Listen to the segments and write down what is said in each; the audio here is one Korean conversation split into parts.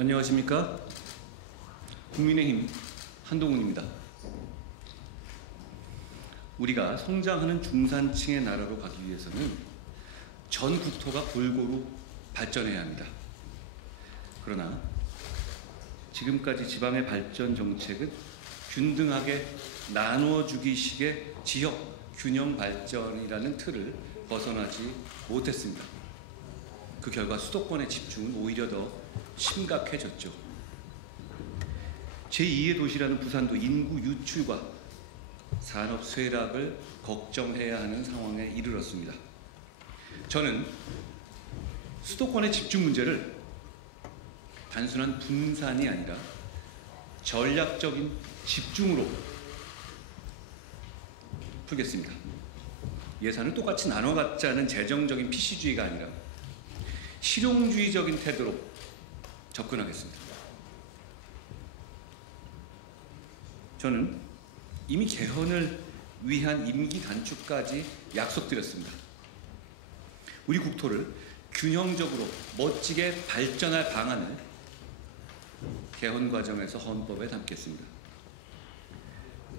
안녕하십니까? 국민의힘 한동훈입니다. 우리가 성장하는 중산층의 나라로 가기 위해서는 전 국토가 골고루 발전해야 합니다. 그러나 지금까지 지방의 발전 정책은 균등하게 나누어주기식의 지역 균형 발전이라는 틀을 벗어나지 못했습니다. 그 결과 수도권의 집중은 오히려 더 심각해졌죠. 제2의 도시라는 부산도 인구 유출과 산업 쇠락을 걱정해야 하는 상황에 이르렀습니다. 저는 수도권의 집중 문제를 단순한 분산이 아니라 전략적인 집중으로 풀겠습니다. 예산을 똑같이 나눠 갖자는 재정적인 PC주의가 아니라 실용주의적인 태도로 접근하겠습니다. 저는 이미 개헌을 위한 임기 단축까지 약속드렸습니다. 우리 국토를 균형적으로 멋지게 발전할 방안을 개헌 과정에서 헌법에 담겠습니다.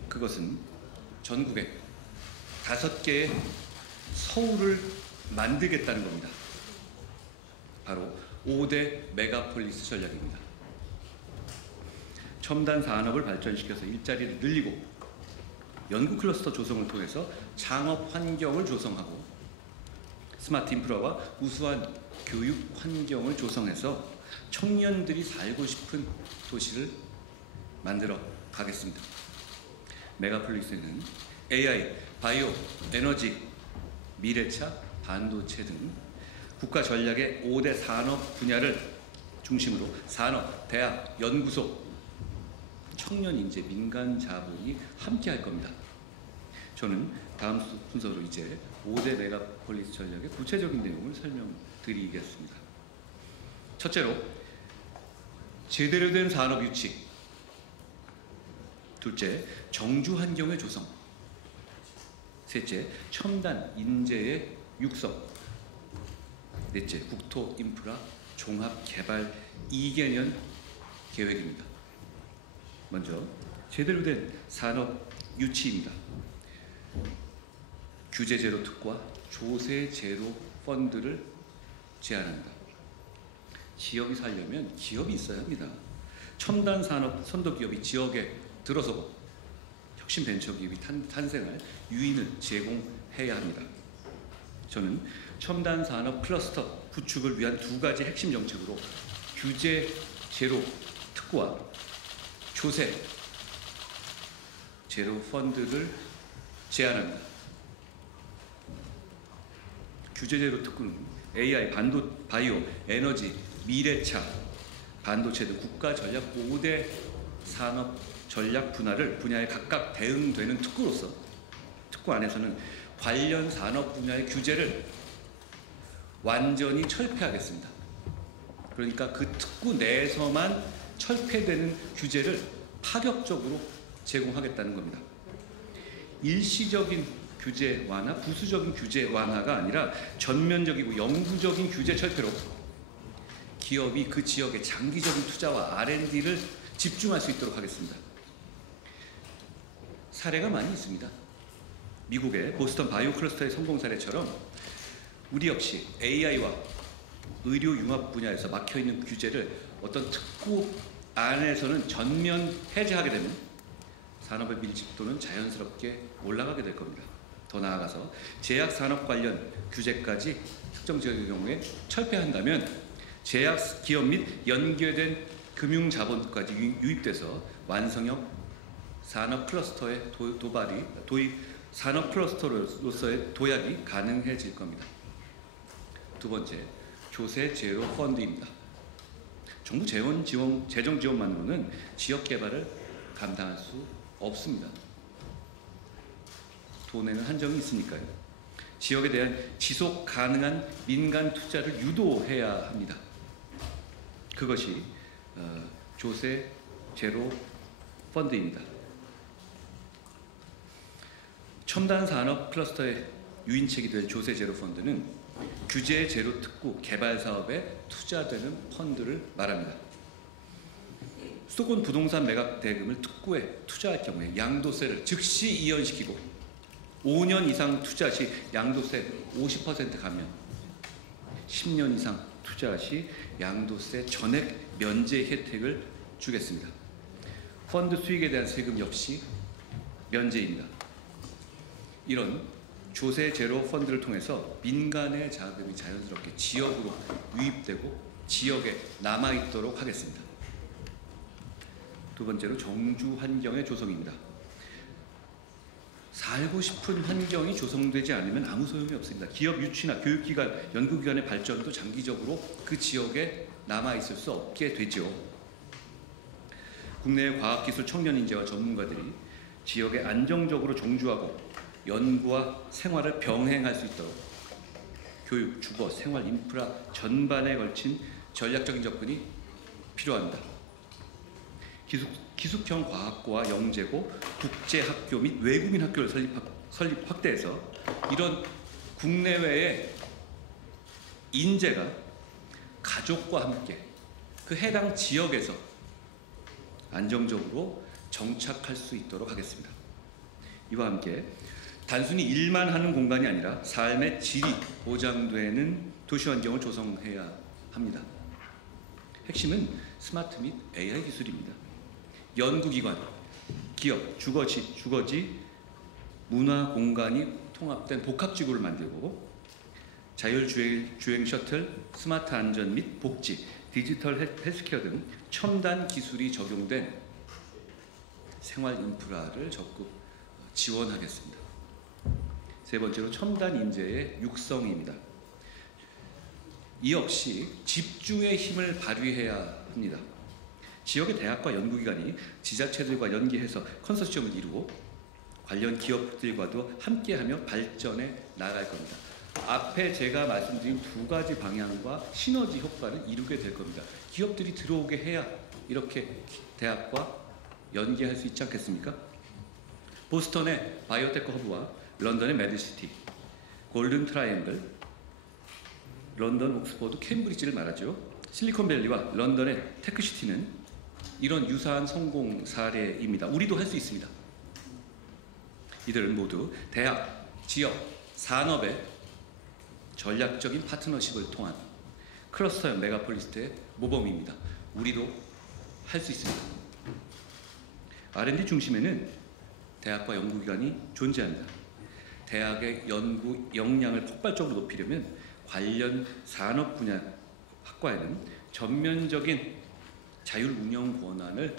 그것은 전국에 5개의 서울을 만들겠다는 겁니다. 바로 5대 메가폴리스 전략입니다. 첨단 산업을 발전시켜서 일자리를 늘리고 연구 클러스터 조성을 통해서 창업 환경을 조성하고 스마트 인프라와 우수한 교육 환경을 조성해서 청년들이 살고 싶은 도시를 만들어 가겠습니다. 메가폴리스는 AI, 바이오, 에너지, 미래차, 반도체 등 국가 전략의 5대 산업 분야를 중심으로 산업, 대학, 연구소, 청년 인재, 민간 자본이 함께 할 겁니다. 저는 다음 순서로 이제 5대 메가폴리스 전략의 구체적인 내용을 설명드리겠습니다. 첫째로, 제대로 된 산업 유치. 둘째, 정주 환경의 조성. 셋째, 첨단 인재의 육성. 넷째, 국토 인프라 종합 개발 2개년 계획입니다. 먼저 제대로 된 산업 유치입니다. 규제 제로 특과 조세 제로 펀드를 제안합니다. 지역이 살려면 기업이 있어야 합니다. 첨단 산업 선도 기업이 지역에 들어서고 혁신 벤처 기업이 탄생할 유인을 제공해야 합니다. 저는 첨단 산업 클러스터 구축을 위한 2가지 핵심 정책으로 규제 제로 특구와 조세 제로 펀드를 제안합니다. 규제 제로 특구는 AI, 바이오, 에너지, 미래차, 반도체 등 국가 전략 5대 산업 전략 분야에 각각 대응되는 특구로서 특구 안에서는 관련 산업 분야의 규제를 완전히 철폐하겠습니다. 그러니까 그 특구 내에서만 철폐되는 규제를 파격적으로 제공하겠다는 겁니다. 일시적인 규제 완화, 부수적인 규제 완화가 아니라 전면적이고 영구적인 규제 철폐로 기업이 그 지역의 장기적인 투자와 R&D를 집중할 수 있도록 하겠습니다. 사례가 많이 있습니다. 미국의 보스턴 바이오 클러스터의 성공 사례처럼 우리 역시 AI와 의료 융합 분야에서 막혀있는 규제를 어떤 특구 안에서는 전면 해제하게 되면 산업의 밀집도는 자연스럽게 올라가게 될 겁니다. 더 나아가서 제약 산업 관련 규제까지 특정 지역의 경우에 철폐한다면 제약 기업 및 연계된 금융 자본까지 유입돼서 완성형 산업 클러스터의 산업 클러스터로서의 도약이 가능해질 겁니다. 두 번째, 조세 제로 펀드입니다. 정부 재정 지원만으로는 지역 개발을 감당할 수 없습니다. 돈에는 한정이 있으니까요. 지역에 대한 지속 가능한 민간 투자를 유도해야 합니다. 그것이 조세 제로 펀드입니다. 첨단 산업 클러스터의 유인책이 될 조세 제로 펀드는 규제 제로 특구 개발 사업에 투자되는 펀드를 말합니다. 수도권 부동산 매각 대금을 특구에 투자할 경우에 양도세를 즉시 이연시키고 5년 이상 투자 시 양도세 50% 감면, 10년 이상 투자 시 양도세 전액 면제 혜택을 주겠습니다. 펀드 수익에 대한 세금 역시 면제입니다. 이런 조세 제로 펀드를 통해서 민간의 자금이 자연스럽게 지역으로 유입되고 지역에 남아있도록 하겠습니다. 두 번째로 정주 환경의 조성입니다. 살고 싶은 환경이 조성되지 않으면 아무 소용이 없습니다. 기업 유치나 교육기관, 연구기관의 발전도 장기적으로 그 지역에 남아있을 수 없게 되죠. 국내의 과학기술 청년 인재와 전문가들이 지역에 안정적으로 종주하고 연구와 생활을 병행할 수 있도록 교육, 주거, 생활, 인프라 전반에 걸친 전략적인 접근이 필요합니다. 기숙형 과학고와 영재고, 국제학교 및 외국인 학교를 설립 확대해서 이런 국내외의 인재가 가족과 함께 그 해당 지역에서 안정적으로 정착할 수 있도록 하겠습니다. 이와 함께 단순히 일만 하는 공간이 아니라 삶의 질이 보장되는 도시 환경을 조성해야 합니다. 핵심은 스마트 및 AI 기술입니다. 연구기관, 기업, 주거지, 문화 공간이 통합된 복합지구를 만들고 자율주행 셔틀, 스마트 안전 및 복지, 디지털 헬스케어 등 첨단 기술이 적용된 생활 인프라를 적극 지원하겠습니다. 세 번째로 첨단 인재의 육성입니다. 이 역시 집중의 힘을 발휘해야 합니다. 지역의 대학과 연구기관이 지자체들과 연계해서 컨소시엄을 이루고 관련 기업들과도 함께하며 발전해 나갈 겁니다. 앞에 제가 말씀드린 두 가지 방향과 시너지 효과를 이루게 될 겁니다. 기업들이 들어오게 해야 이렇게 대학과 연계할 수 있지 않겠습니까? 보스턴의 바이오테크 허브와 런던의 매드시티, 골든 트라이앵글, 런던, 옥스퍼드, 케임브리지를 말하죠. 실리콘밸리와 런던의 테크시티는 이런 유사한 성공 사례입니다. 우리도 할 수 있습니다. 이들은 모두 대학, 지역, 산업의 전략적인 파트너십을 통한 클러스터형 메가폴리스의 모범입니다. 우리도 할 수 있습니다. R&D 중심에는 대학과 연구기관이 존재합니다. 대학의 연구 역량을 폭발적으로 높이려면 관련 산업 분야 학과에는 전면적인 자율 운영 권한을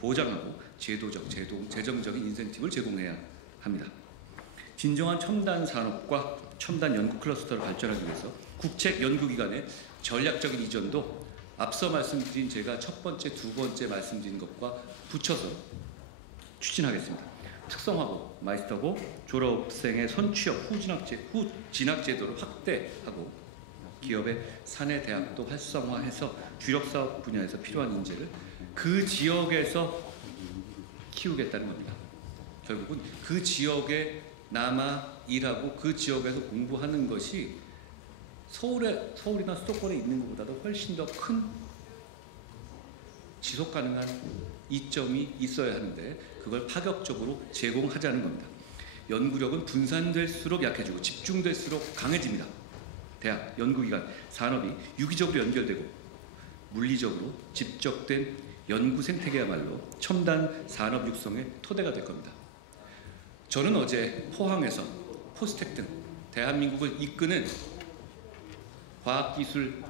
보장하고 재정적인 인센티브를 제공해야 합니다. 진정한 첨단 산업과 첨단 연구 클러스터를 발전하기 위해서 국책 연구기관의 전략적인 이전도 앞서 말씀드린 제가 첫 번째, 두 번째 말씀드린 것과 붙여서 추진하겠습니다. 특성화고, 마이스터고, 졸업생의 선취업 후진학 제도를 확대하고 기업의 사내 대학도 활성화해서 주력 사업 분야에서 필요한 인재를 그 지역에서 키우겠다는 겁니다. 결국은 그 지역에 남아 일하고 그 지역에서 공부하는 것이 서울이나 수도권에 있는 것보다도 훨씬 더 큰 지속 가능한 이점이 있어야 하는데 그걸 파격적으로 제공하자는 겁니다. 연구력은 분산될수록 약해지고 집중될수록 강해집니다. 대학, 연구기관, 산업이 유기적으로 연결되고 물리적으로 집적된 연구 생태계야말로 첨단 산업 육성의 토대가 될 겁니다. 저는 어제 포항에서 포스텍 등 대한민국을 이끄는 과학기술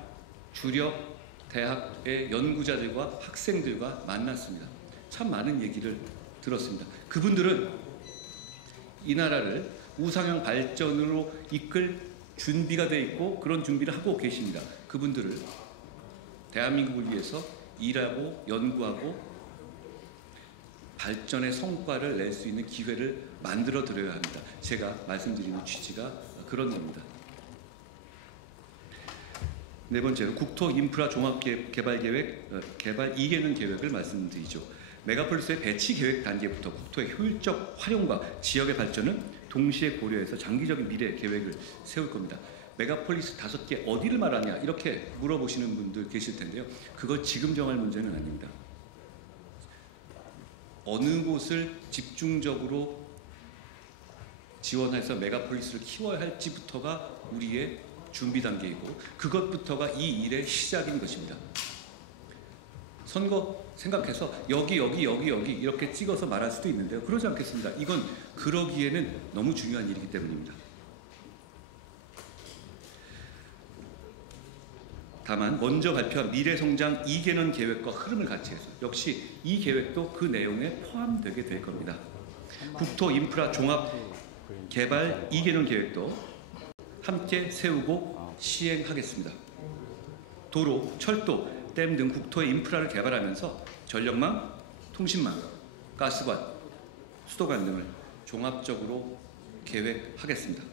주력 대학의 연구자들과 학생들과 만났습니다. 참 많은 얘기를 들었습니다. 그분들은 이 나라를 우상향 발전으로 이끌 준비가 돼 있고 그런 준비를 하고 계십니다. 그분들을 대한민국을 위해서 일하고 연구하고 발전의 성과를 낼 수 있는 기회를 만들어 드려야 합니다. 제가 말씀드리는 취지가 그런 겁니다. 네 번째로 국토 인프라 종합개발계획 개발 2개년 계획을 말씀드리죠. 메가폴리스의 배치 계획 단계부터 국토의 효율적 활용과 지역의 발전은 동시에 고려해서 장기적인 미래 계획을 세울 겁니다. 메가폴리스 5개 어디를 말하냐 이렇게 물어보시는 분들 계실 텐데요. 그걸 지금 정할 문제는 아닙니다. 어느 곳을 집중적으로 지원해서 메가폴리스를 키워야 할지부터가 우리의 준비 단계이고 그것부터가 이 일의 시작인 것입니다. 선거 생각해서 여기 이렇게 찍어서 말할 수도 있는데요. 그러지 않겠습니다. 이건 그러기에는 너무 중요한 일이기 때문입니다. 다만 먼저 발표한 미래성장 2개년 계획과 흐름을 같이 해서 역시 이 계획도 그 내용에 포함되게 될 겁니다. 국토 인프라 종합 개발 2개년 계획도 함께 세우고 시행하겠습니다. 도로, 철도, 댐 등 국토의 인프라를 개발하면서 전력망, 통신망, 가스관, 수도관 등을 종합적으로 계획하겠습니다.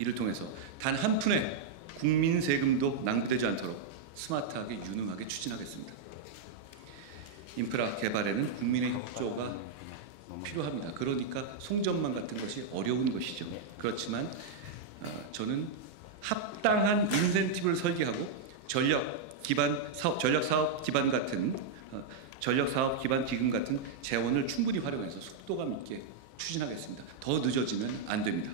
이를 통해서 단 한 푼의 국민 세금도 낭비되지 않도록 스마트하게 유능하게 추진하겠습니다. 인프라 개발에는 국민의 협조가 필요합니다. 그러니까 송전망 같은 것이 어려운 것이죠. 그렇지만 저는 합당한 인센티브를 설계하고 전력 사업 기반 같은 전력 사업 기반 기금 같은 재원을 충분히 활용해서 속도감 있게 추진하겠습니다. 더 늦어지면 안 됩니다.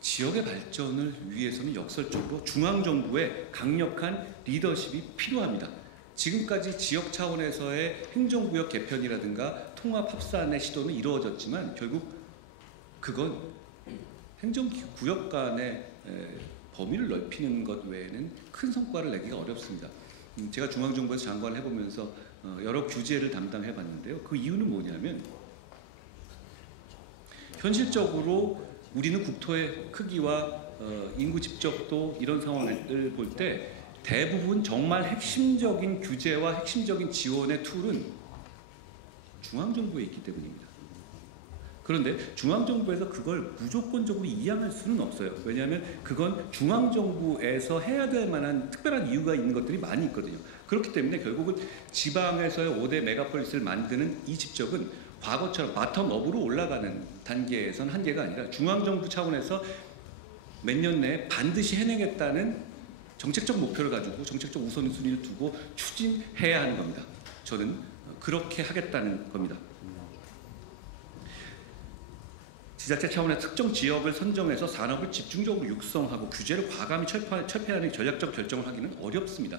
지역의 발전을 위해서는 역설적으로 중앙정부의 강력한 리더십이 필요합니다. 지금까지 지역 차원에서의 행정구역 개편이라든가 통합 합산의 시도는 이루어졌지만 결국 그건 행정구역 간의 범위를 넓히는 것 외에는 큰 성과를 내기가 어렵습니다. 제가 중앙정부에서 장관을 해보면서 여러 규제를 담당해봤는데요. 그 이유는 뭐냐면 현실적으로 우리는 국토의 크기와 인구 집적도 이런 상황을 볼 때 대부분 정말 핵심적인 규제와 핵심적인 지원의 툴은 중앙정부에 있기 때문입니다. 그런데 중앙정부에서 그걸 무조건적으로 이양할 수는 없어요. 왜냐하면 그건 중앙정부에서 해야 될 만한 특별한 이유가 있는 것들이 많이 있거든요. 그렇기 때문에 결국은 지방에서의 5대 메가폴리스를 만드는 이 집적은 과거처럼 바텀업으로 올라가는 단계에선 한계가 아니라 중앙정부 차원에서 몇 년 내에 반드시 해내겠다는 정책적 목표를 가지고 정책적 우선순위를 두고 추진해야 하는 겁니다. 저는 그렇게 하겠다는 겁니다. 지자체 차원의 특정 지역을 선정해서 산업을 집중적으로 육성하고 규제를 과감히 철폐하는 전략적 결정을 하기는 어렵습니다.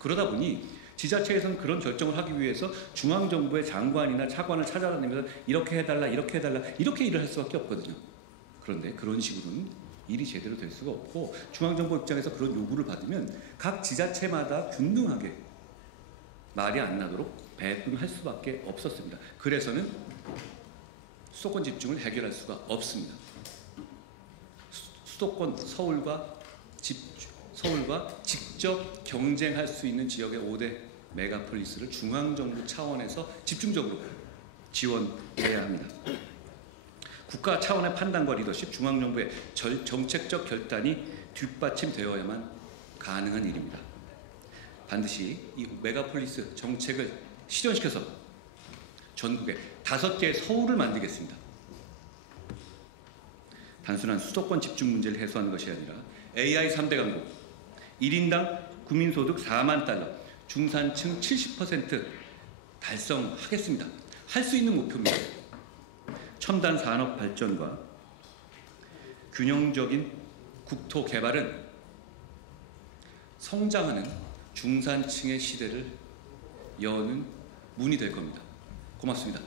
그러다 보니 지자체에서는 그런 결정을 하기 위해서 중앙정부의 장관이나 차관을 찾아다니면서 이렇게 해달라 이렇게 일을 할 수밖에 없거든요. 그런데 그런 식으로는 일이 제대로 될 수가 없고 중앙정부 입장에서 그런 요구를 받으면 각 지자체마다 균등하게 말이 안 나도록 배분할 수밖에 없었습니다. 그래서는 수도권 집중을 해결할 수가 없습니다. 수도권 서울과 직접 경쟁할 수 있는 지역의 5대 메가폴리스를 중앙정부 차원에서 집중적으로 지원해야 합니다. 국가 차원의 판단과 리더십, 중앙정부의 정책적 결단이 뒷받침되어야만 가능한 일입니다. 반드시 이 메가폴리스 정책을 실현시켜서 전국에 5개의 서울을 만들겠습니다. 단순한 수도권 집중 문제를 해소하는 것이 아니라 AI 3대 강국, 1인당 국민소득 4만 달러, 중산층 70% 달성하겠습니다. 할 수 있는 목표입니다. 첨단 산업 발전과 균형적인 국토 개발은 성장하는 중산층의 시대를 여는 문이 될 겁니다. 고맙습니다.